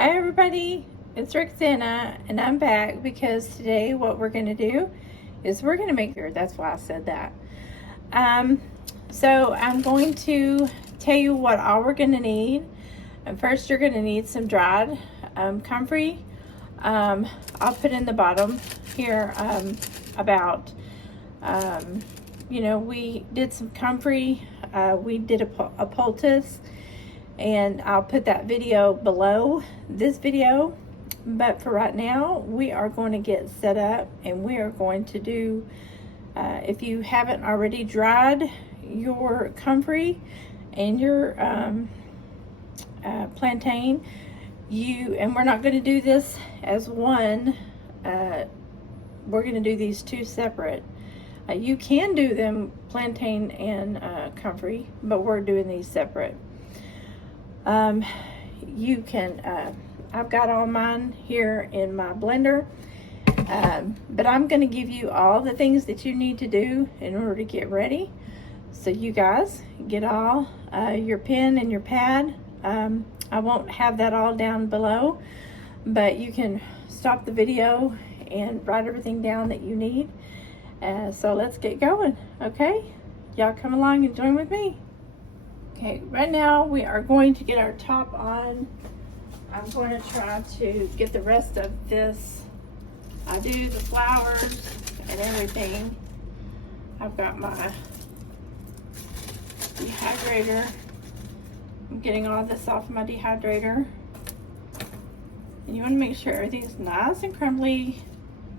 Hi everybody, it's Roxana and I'm back because today what we're going to do is we're going to make beer. That's why I said that. So I'm going to tell you what all we're going to need. And first you're going to need some dried comfrey. I'll put in the bottom here we did some comfrey. We did a poultice. And I'll put that video below this video. But for right now, we are going to get set up and we are going to do, if you haven't already dried your comfrey and your plantain, and we're not going to do this as one, we're going to do these two separate. You can do them plantain and comfrey, but we're doing these separate. You can, I've got all mine here in my blender, but I'm going to give you all the things that you need to do in order to get ready. So you guys get all your pen and your pad. I won't have that all down below, but you can stop the video and write everything down that you need. So let's get going, okay? Y'all come along and join with me. Okay, right now we are going to get our top on. I'm going to try to get the rest of this. I do the flowers and everything. I've got my dehydrator. I'm getting all this off my dehydrator. And you want to make sure everything's nice and crumbly,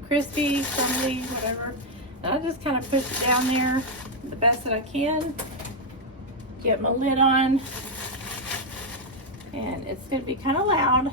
crispy, crumbly, whatever. And I just kind of push it down there the best that I can. Get my lid on, and it's going to be kind of loud.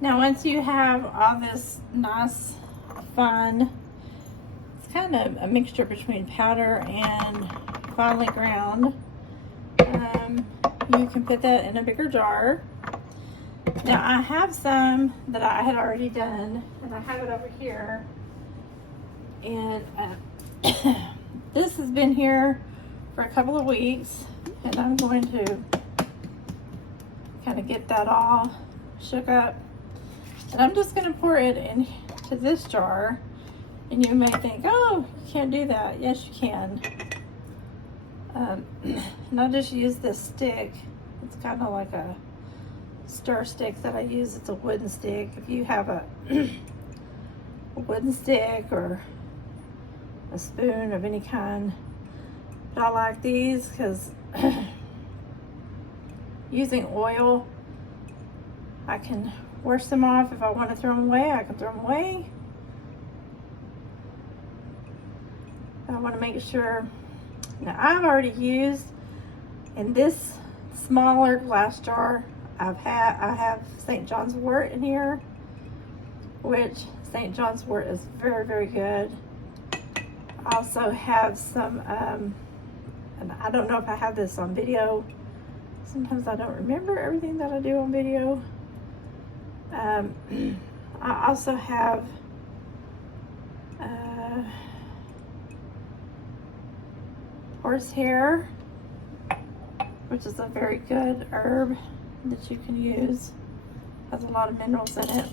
Now once you have all this nice, fun, it's kind of a mixture between powder and finely ground, you can put that in a bigger jar. Now I have some that I had already done, and I have it over here. And this has been here for a couple of weeks, and I'm going to kind of get that all shook up. And I'm just going to pour it into this jar. And you may think, oh, you can't do that. Yes, you can. And I'll just use this stick. It's kind of like a stir stick that I use. It's a wooden stick. If you have a wooden stick or a spoon of any kind. But I like these because using oil, I can wash them off. If I want to throw them away, I can throw them away. I want to make sure. Now I've already used in this smaller glass jar. I have St. John's wort in here, which St. John's wort is very, very good. I also have some, and I don't know if I have this on video. Sometimes I don't remember everything that I do on video. I also have horsehair, which is a very good herb that you can use. Has a lot of minerals in it.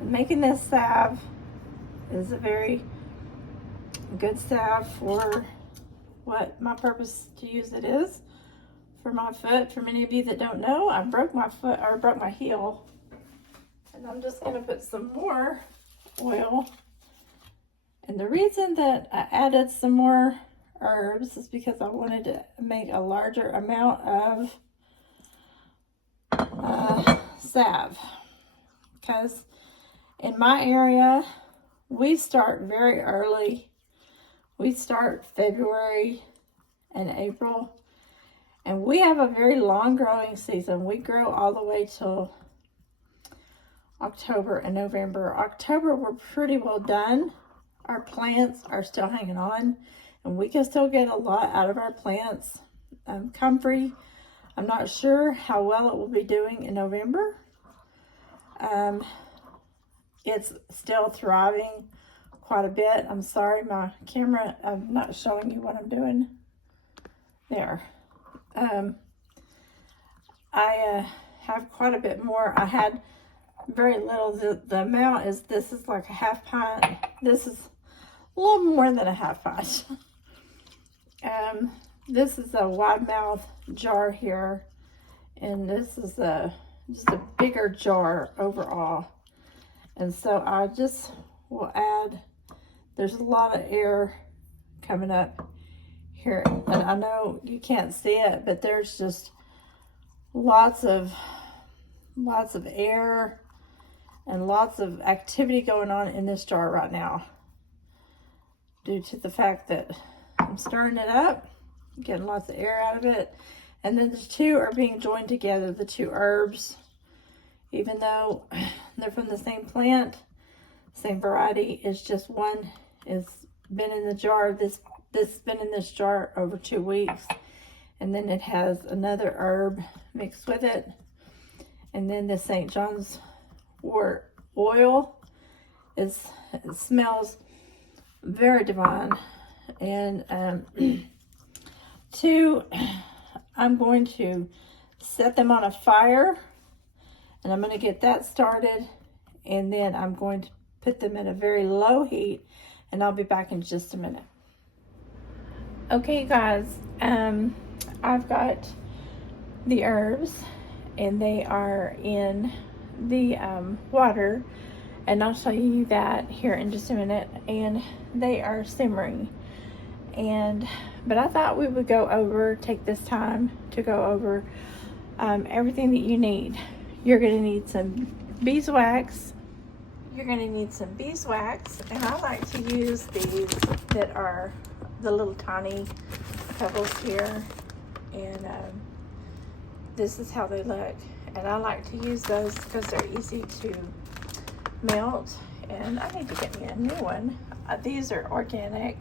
And making this salve is a very good salve for what my purpose to use it is for my foot. For many of you that don't know, I broke my foot, or broke my heel. And I'm just gonna put some more oil. And the reason that I added some more herbs is because I wanted to make a larger amount of salve. Because in my area, we start very early. We start February and April. And we have a very long growing season. We grow all the way till October and November. October, we're pretty well done. Our plants are still hanging on, and we can still get a lot out of our plants. Comfrey, I'm not sure how well it will be doing in November. It's still thriving quite a bit. I'm sorry, my camera, I'm not showing you what I'm doing. There. I have quite a bit more. I had very little. The amount is, this is like a half pint. This is a little more than a half pint. This is a wide mouth jar here, and this is just a bigger jar overall. And so I just will add, there's a lot of air coming up here, and I know you can't see it, but there's just lots of air and lots of activity going on in this jar right now, due to the fact that I'm stirring it up, getting lots of air out of it. And then the two are being joined together, the two herbs, even though they're from the same plant, same variety. It's just one has been in the jar, this has been in this jar over 2 weeks, and then it has another herb mixed with it. And then the St. John's wort oil it smells very divine. And two, I'm going to set them on a fire, and I'm going to get that started, and then I'm going to put them at a very low heat, and I'll be back in just a minute. Okay guys, I've got the herbs, and they are in the water, and I'll show you that here in just a minute. And they are simmering, but I thought we would take this time to go over everything that you need. You're going to need some beeswax. And I like to use these that are the little tiny pebbles here, and this is how they look. And I like to use those because they're easy to melt. And I need to get me a new one. These are organic,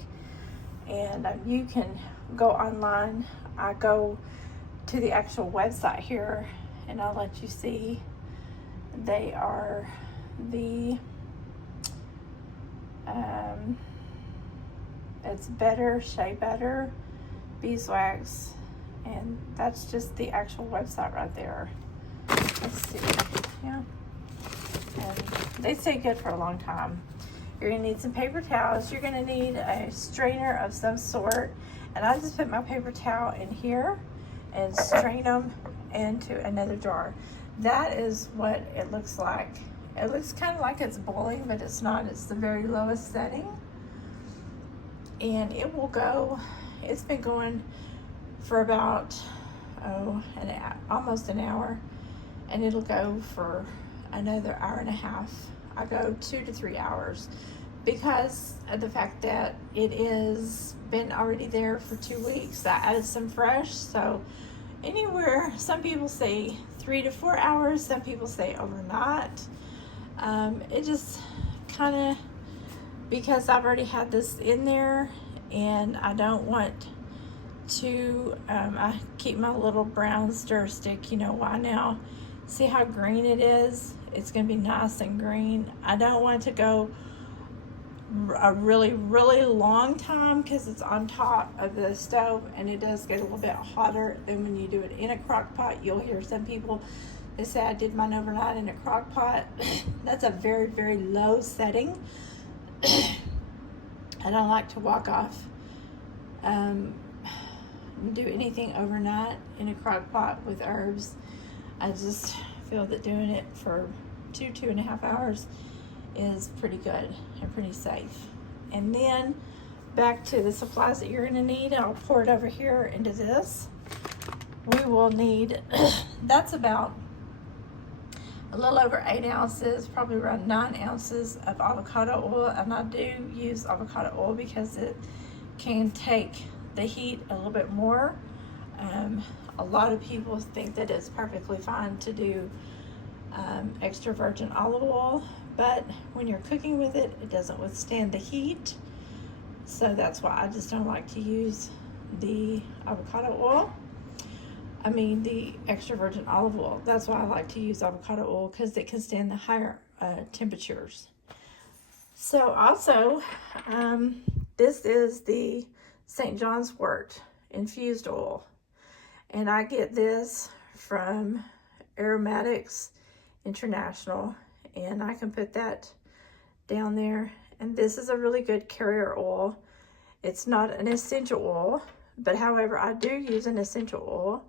and you can go online. I go to the actual website here, and I'll let you see. They are the it's Better Shea Butter beeswax, and that's just the actual website right there. Let's see. Yeah, and they stay good for a long time. You're gonna need some paper towels. You're gonna need a strainer of some sort, and I just put my paper towel in here and strain them into another jar. That is what it looks like. It looks kind of like it's boiling, but it's not. It's the very lowest setting, and it will go. It's been going for about almost an hour, and it'll go for another hour and a half. I go 2 to 3 hours because of the fact that it is been already there for 2 weeks. I added some fresh, so anywhere, some people say 3 to 4 hours, some people say overnight. It just kind of, because I've already had this in there, and I don't want to, I keep my little brown stir stick. You know why now? See how green it is? It's going to be nice and green. I don't want to go a really, really long time because it's on top of the stove, and it does get a little bit hotter than when you do it in a crock pot. You'll hear some people, they say I did mine overnight in a crock pot. That's a very, very low setting. I don't like to walk off do anything overnight in a crock pot with herbs. I just feel that doing it for 2.5 hours is pretty good and pretty safe. And then back to the supplies that you're going to need. I'll pour it over here into this. We will need, that's about a little over 8 ounces, probably around 9 ounces of avocado oil. And I do use avocado oil because it can take the heat a little bit more. A lot of people think that it's perfectly fine to do extra virgin olive oil, but when you're cooking with it, it doesn't withstand the heat. So that's why I just don't like to use the avocado oil. I mean the extra virgin olive oil. That's why I like to use avocado oil, because it can stand the higher temperatures. So also, this is the St. John's wort infused oil. And I get this from Aromatics International, and I can put that down there. And this is a really good carrier oil. It's not an essential oil, but however, I do use an essential oil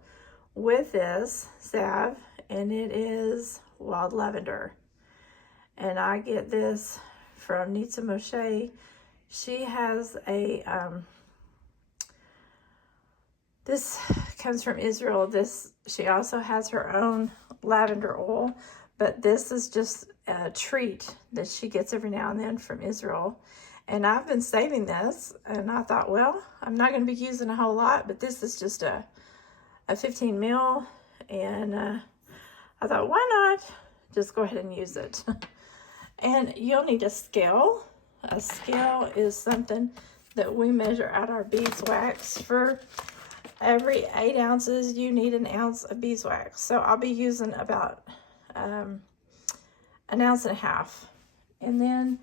with this salve, and it is wild lavender. And I get this from Nitsa Moshe. She has a, this comes from Israel. She also has her own lavender oil, but this is just a treat that she gets every now and then from Israel. And I've been saving this, and I thought, well, I'm not going to be using a whole lot, but this is just a 15 mil, and I thought, why not just go ahead and use it. And you'll need a scale. A scale is something that we measure out our beeswax. For every 8 ounces, you need 1 ounce of beeswax. So I'll be using about 1.5 ounces. And then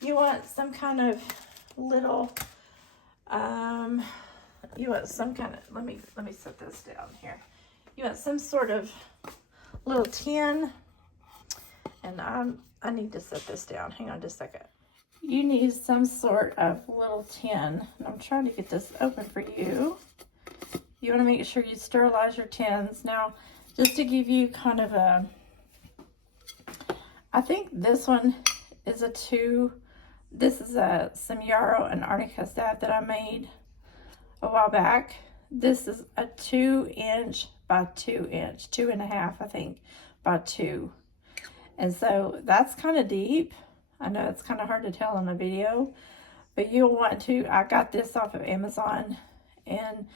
you want some kind of little, you want some kind of, let me set this down here. You want some sort of little tin, and I need to set this down. Hang on just a second. You need some sort of little tin. I'm trying to get this open for you. You want to make sure you sterilize your tins. Now, just to give you kind of a, I think this one is a 2. This is some yarrow and arnica salve that I made a while back. This is a 2 inch by 2 inch, 2.5, I think, by 2. And so that's kind of deep. I know it's kind of hard to tell on a video, but you'll want to, I got this off of Amazon, and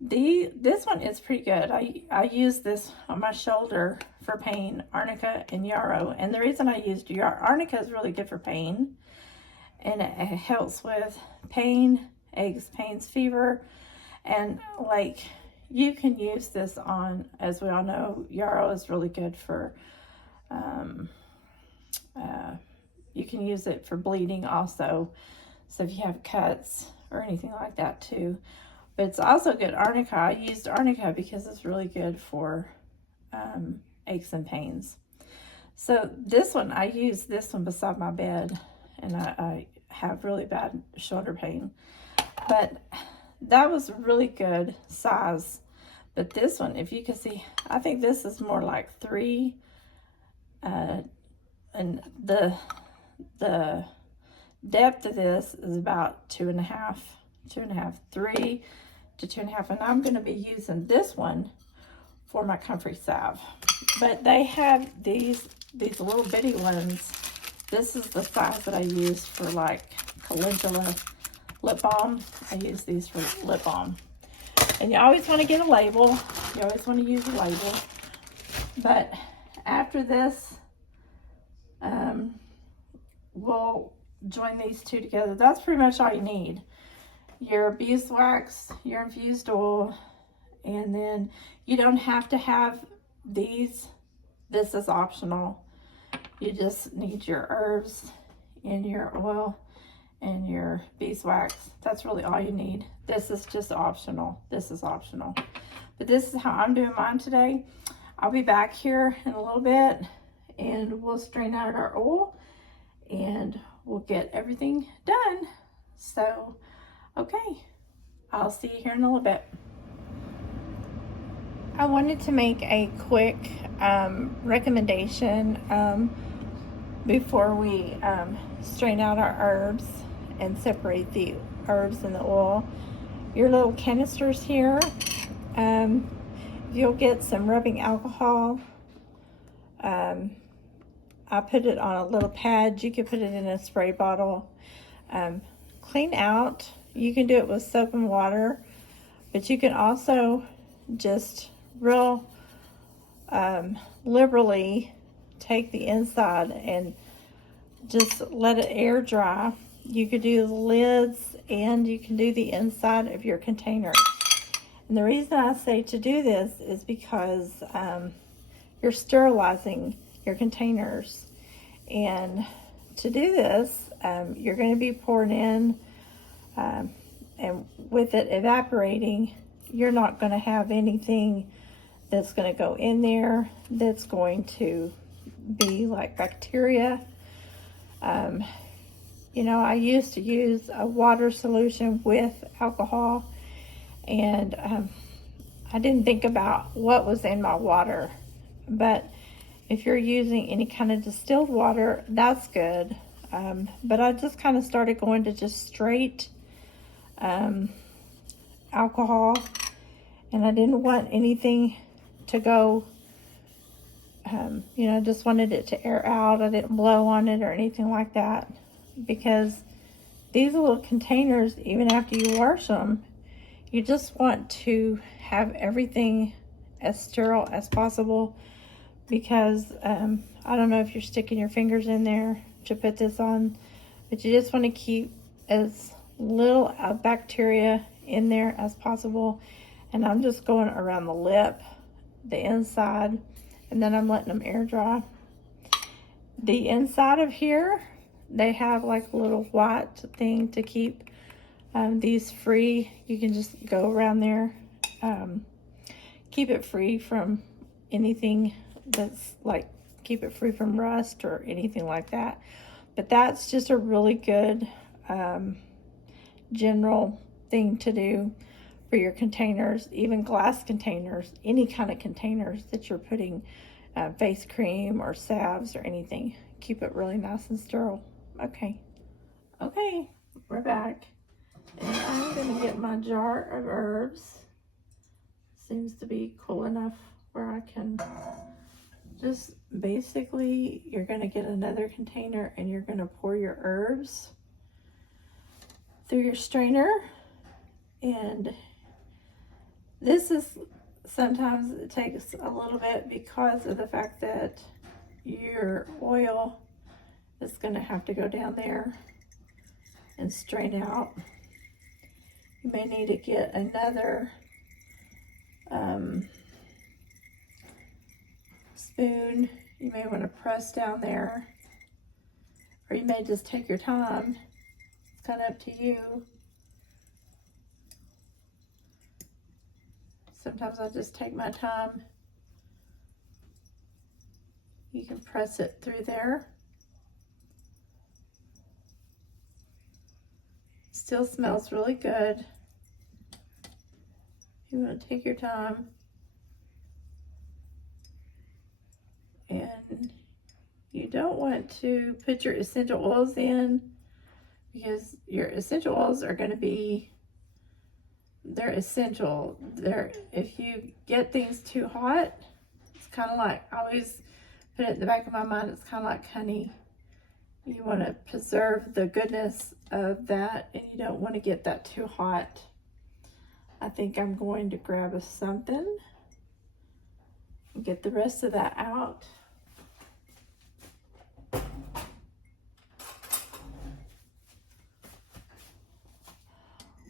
this one is pretty good. I use this on my shoulder for pain, arnica and yarrow. And the reason I used arnica is really good for pain, and it helps with pain, aches, pains, fever, and like you can use this on, as we all know, yarrow is really good for you can use it for bleeding also, so if you have cuts or anything like that too. But it's also good. Arnica, I used arnica because it's really good for aches and pains. So this one, I use this one beside my bed, and I have really bad shoulder pain. But that was really good size. But this one, if you can see, I think this is more like 3, and the depth of this is about 2.5, 3 to 2.5, and I'm going to be using this one for my comfrey salve. But they have these little bitty ones. This is the size that I use for like calendula lip balm. I use these for lip balm. And you always want to get a label. You always want to use a label. But after this, we'll join these two together. That's pretty much all you need. Your beeswax, your infused oil, and then you don't have to have these. This is optional. You just need your herbs and your oil and your beeswax. That's really all you need. This is just optional. This is optional. But this is how I'm doing mine today. I'll be back here in a little bit, and we'll strain out our oil, and we'll get everything done. So, okay, I'll see you here in a little bit. I wanted to make a quick recommendation before we strain out our herbs and separate the herbs and the oil. Your little canisters here, you'll get some rubbing alcohol. I put it on a little pad. You can put it in a spray bottle. Clean out. You can do it with soap and water, but you can also just real liberally take the inside and just let it air dry. You could do the lids and you can do the inside of your container. And the reason I say to do this is because you're sterilizing your containers. And to do this, you're going to be pouring in, and with it evaporating, you're not going to have anything that's going to go in there that's going to be like bacteria. You know, I used to use a water solution with alcohol, and I didn't think about what was in my water. But if you're using any kind of distilled water, that's good. But I just kind of started going to just straight alcohol, and I didn't want anything to go, you know, I just wanted it to air out. I didn't blow on it or anything like that, because these little containers, even after you wash them, you just want to have everything as sterile as possible, because I don't know if you're sticking your fingers in there to put this on, but you just want to keep as little bacteria in there as possible. And I'm just going around the lip, the inside, and then I'm letting them air dry. The inside of here, they have like a little white thing to keep these free. You can just go around there, keep it free from anything that's like, keep it free from rust or anything like that. But that's just a really good general thing to do for your containers, even glass containers, any kind of containers that you're putting face cream or salves or anything. Keep it really nice and sterile. Okay, we're back. And I'm gonna get my jar of herbs. Seems to be cool enough where I can just basically, you're gonna get another container and you're gonna pour your herbs through your strainer. And this is, sometimes it takes a little bit because of the fact that your oil is gonna have to go down there and strain out. You may need to get another spoon. You may want to press down there, or you may just take your time. It's kind of up to you. Sometimes I just take my time. You can press it through there. Still smells really good. You want to take your time. And you don't want to put your essential oils in, because your essential oils are going to be, they're essential. If you get things too hot, it's kind of like, I always put it in the back of my mind, it's kind of like honey. You want to preserve the goodness of that, and you don't want to get that too hot. I think I'm going to grab something and get the rest of that out.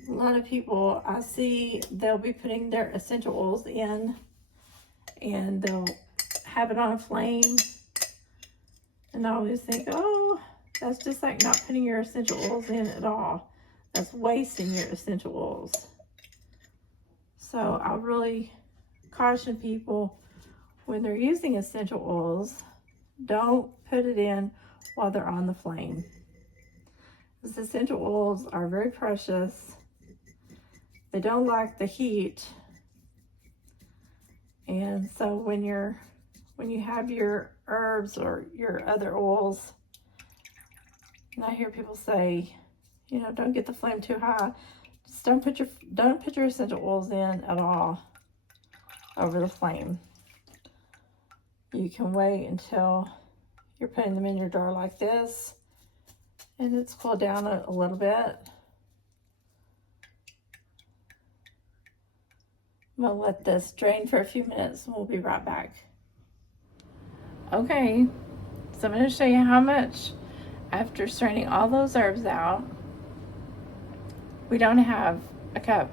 A lot of people I see, they'll be putting their essential oils in and they'll have it on a flame, and I always think, oh, that's just like not putting your essential oils in at all. That's wasting your essential oils. So I really caution people, when they're using essential oils, don't put it in while they're on the flame. Because essential oils are very precious. They don't like the heat. And so when you have your herbs or your other oils, and I hear people say, you know, don't get the flame too high. Just don't put your essential oils in at all over the flame. You can wait until you're putting them in your jar like this, and it's cooled down a little bit. I'm gonna let this drain for a few minutes and we'll be right back. Okay, so I'm gonna show you how much, after straining all those herbs out, we don't have a cup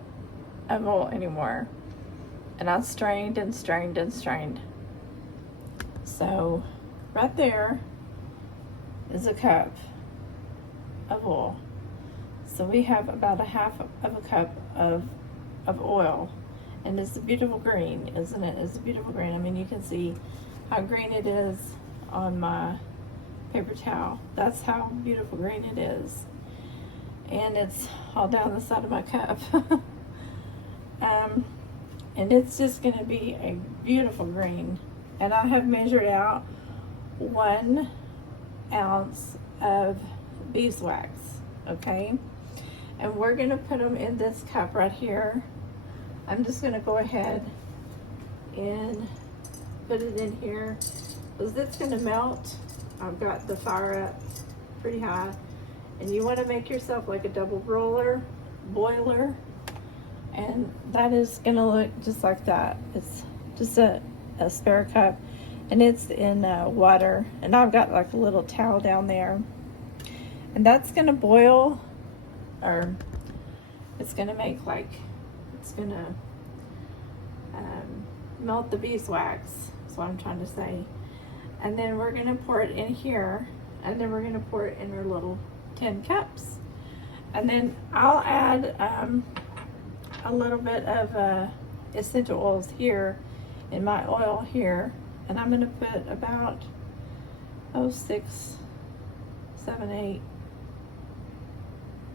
of oil anymore. And I strained and strained and strained. So right there is a cup of oil. So we have about a half of a cup of oil. And it's a beautiful green, isn't it? It's a beautiful green. I mean, you can see how green it is on my paper towel. That's how beautiful green it is. And it's all down the side of my cup. And it's just going to be a beautiful green. And I have measured out 1 ounce of beeswax, okay? And we're going to put them in this cup right here. I'm just going to go ahead and put it in here because it's going to melt. I've got the fire up pretty high, and you want to make yourself like a double boiler, and that is going to look just like that. It's just a spare cup, and it's in water, and I've got like a little towel down there, and that's going to boil, or it's going to make like, it's going to melt the beeswax. That's what I'm trying to say. And then we're going to pour it in here, and then we're going to pour it in our little tin cups. And then I'll add a little bit of essential oils here in my oil here, and I'm going to put about 6, 7, 8,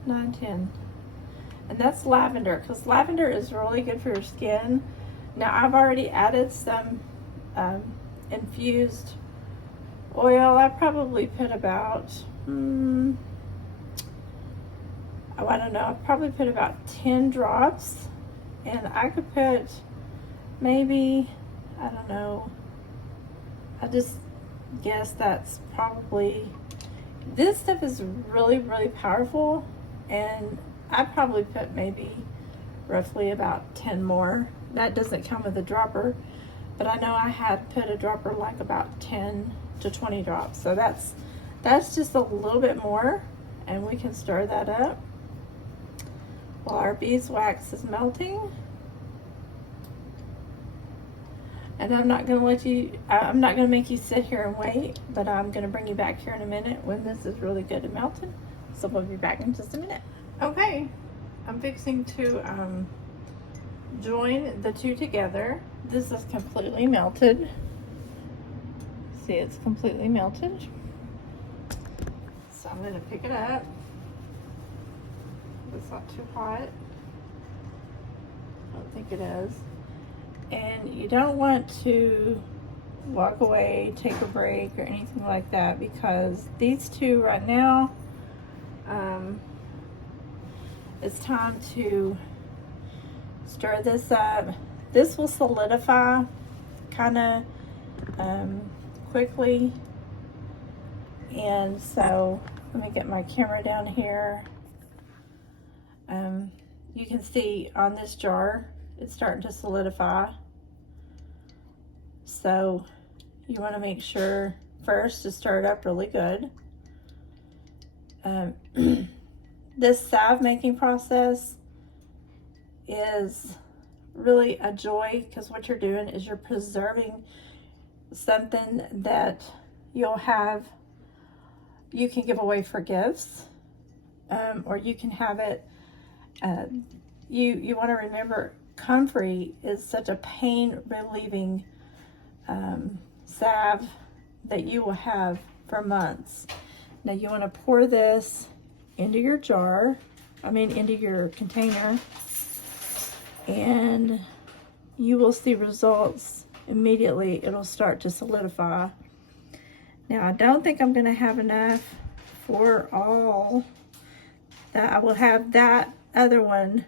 9, 10. And that's lavender, because lavender is really good for your skin. Now I've already added some infused oil. I probably put about, I don't know, I probably put about 10 drops. And I could put maybe, I don't know, I just guess that's probably, this stuff is really, really powerful. And I probably put maybe roughly about 10 more. That doesn't come with a dropper, but I know I had put a dropper like about 10 to 20 drops. So that's just a little bit more, and we can stir that up while our beeswax is melting. And I'm not gonna make you sit here and wait, but I'm gonna bring you back here in a minute when this is really good and melted. So we'll be back in just a minute. Okay, I'm fixing to join the two together. This is completely melted. See, it's completely melted. So I'm going to pick it up. It's not too hot. I don't think it is. And you don't want to walk away, take a break, or anything like that, because these two right now, it's time to stir this up. This will solidify kind of quickly. And so let me get my camera down here. You can see on this jar, it's starting to solidify. So you want to make sure first to stir it up really good. This salve making process is really a joy, because what you're doing is you're preserving something that you can give away for gifts, or you can have it, you want to remember comfrey is such a pain relieving salve that you will have for months. Now you want to pour this into your jar, into your container, and you will see results immediately it'll start to solidify. Now I don't think I'm gonna have enough for all that. I will have that other one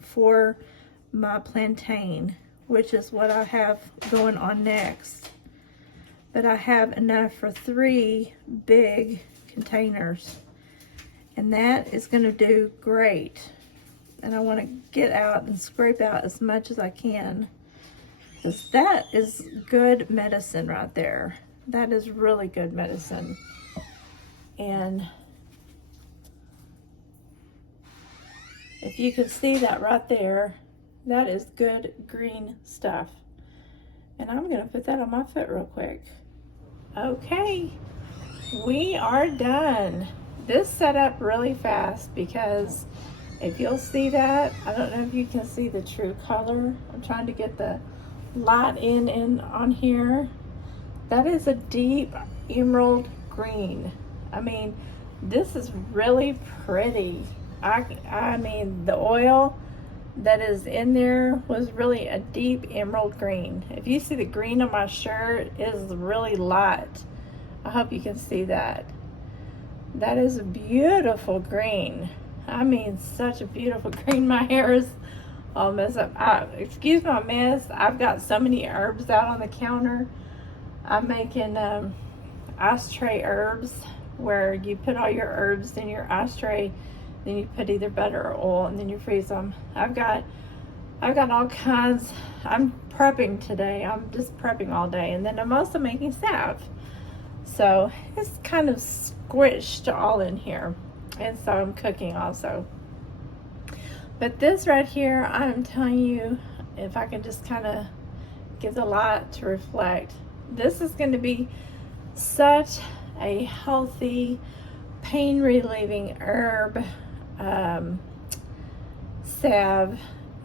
for my plantain, which is what I have going on next. But I have enough for 3 big containers, and that is going to do great. And I want to get out and scrape out as much as I can, because that is good medicine right there. That is really good medicine. And if you can see that right there, that is good green stuff. And I'm going to put that on my foot real quick. Okay, we are done. This set up really fast because if you'll see that, I don't know if you can see the true color. I'm trying to get the light in on here. That is a deep emerald green. I mean, this is really pretty. I mean, the oil that is in there was really a deep emerald green. If you see the green on my shirt, it is really light. I hope you can see that. That is a beautiful green. I mean, such a beautiful green. My hair is all messed up. Excuse my mess. I've got so many herbs out on the counter. I'm making ashtray herbs, where you put all your herbs in your ashtray. Then you put either butter or oil, and then you freeze them. I've got all kinds. I'm prepping today. I'm just prepping all day, and then I'm also making salve. So it's kind of squished all in here, and so I'm cooking also. But this right here, I'm telling you, if I can just kind of get the light to reflect, this is going to be such a healthy, pain relieving herb salve.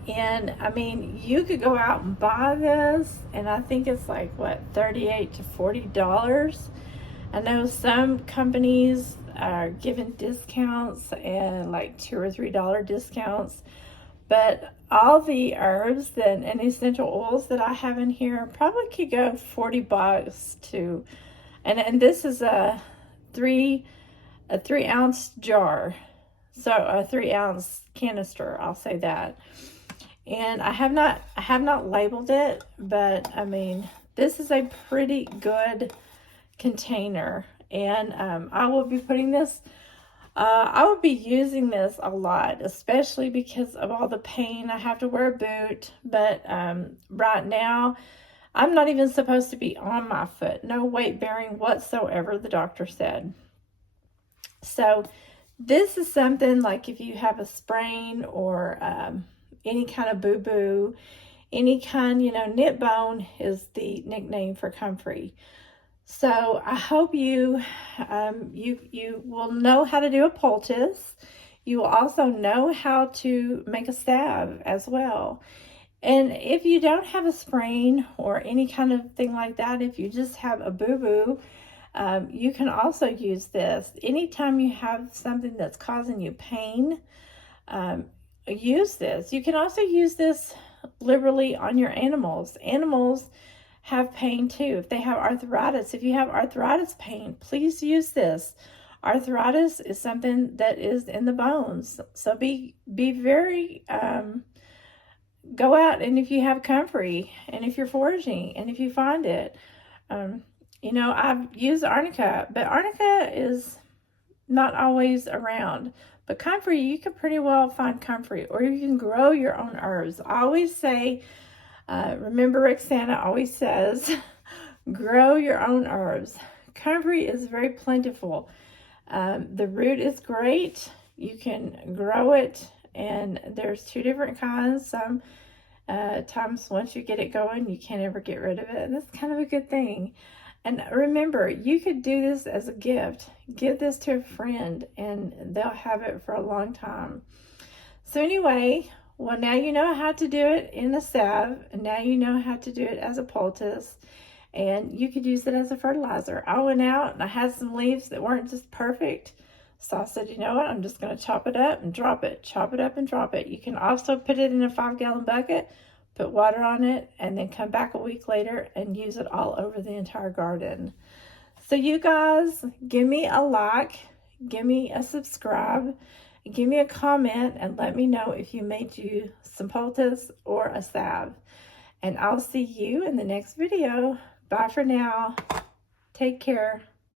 And I mean, you could go out and buy this, and I think it's like what, $38 to $40. I know some companies are giving discounts and like $2 or $3 discounts, but all the herbs and essential oils that I have in here probably could go $40 to, and this is a 3 ounce jar. So a 3 ounce canister, I'll say that. And I have not labeled it, but I mean, this is a pretty good container. And I will be putting this, I will be using this a lot, especially because of all the pain. I have to wear a boot, but right now, I'm not even supposed to be on my foot. No weight bearing whatsoever, the doctor said. So this is something like if you have a sprain or any kind of boo-boo, any kind, knit bone is the nickname for comfrey. So I hope you will know how to do a poultice. You will also know how to make a salve as well. And if you don't have a sprain or any kind of thing like that, if you just have a boo-boo, you can also use this. Anytime you have something that's causing you pain, use this. You can also use this liberally on your animals. Animals have pain too. If they have arthritis, if you have arthritis pain, please use this. Arthritis is something that is in the bones. So be very, go out, and if you have comfrey, and if you're foraging, and if you find it, I've used arnica, but arnica is not always around. But comfrey, you can pretty well find comfrey, or you can grow your own herbs. I always say, remember Roxana always says, grow your own herbs. Comfrey is very plentiful. The root is great. You can grow it, and there's 2 different kinds. Some times once you get it going, you can't ever get rid of it, and that's kind of a good thing. And remember, you could do this as a gift. Give this to a friend, and they'll have it for a long time. So anyway, well, now you know how to do it in a salve, and now you know how to do it as a poultice, and you could use it as a fertilizer. I went out and I had some leaves that weren't just perfect, so I said, you know what, I'm just going to chop it up and drop it, chop it up and drop it. You can also put it in a 5-gallon bucket, put water on it, and then come back a week later and use it all over the entire garden. So you guys, give me a like, give me a subscribe, give me a comment, and let me know if you made you some poultice or a salve. And I'll see you in the next video. Bye for now. Take care.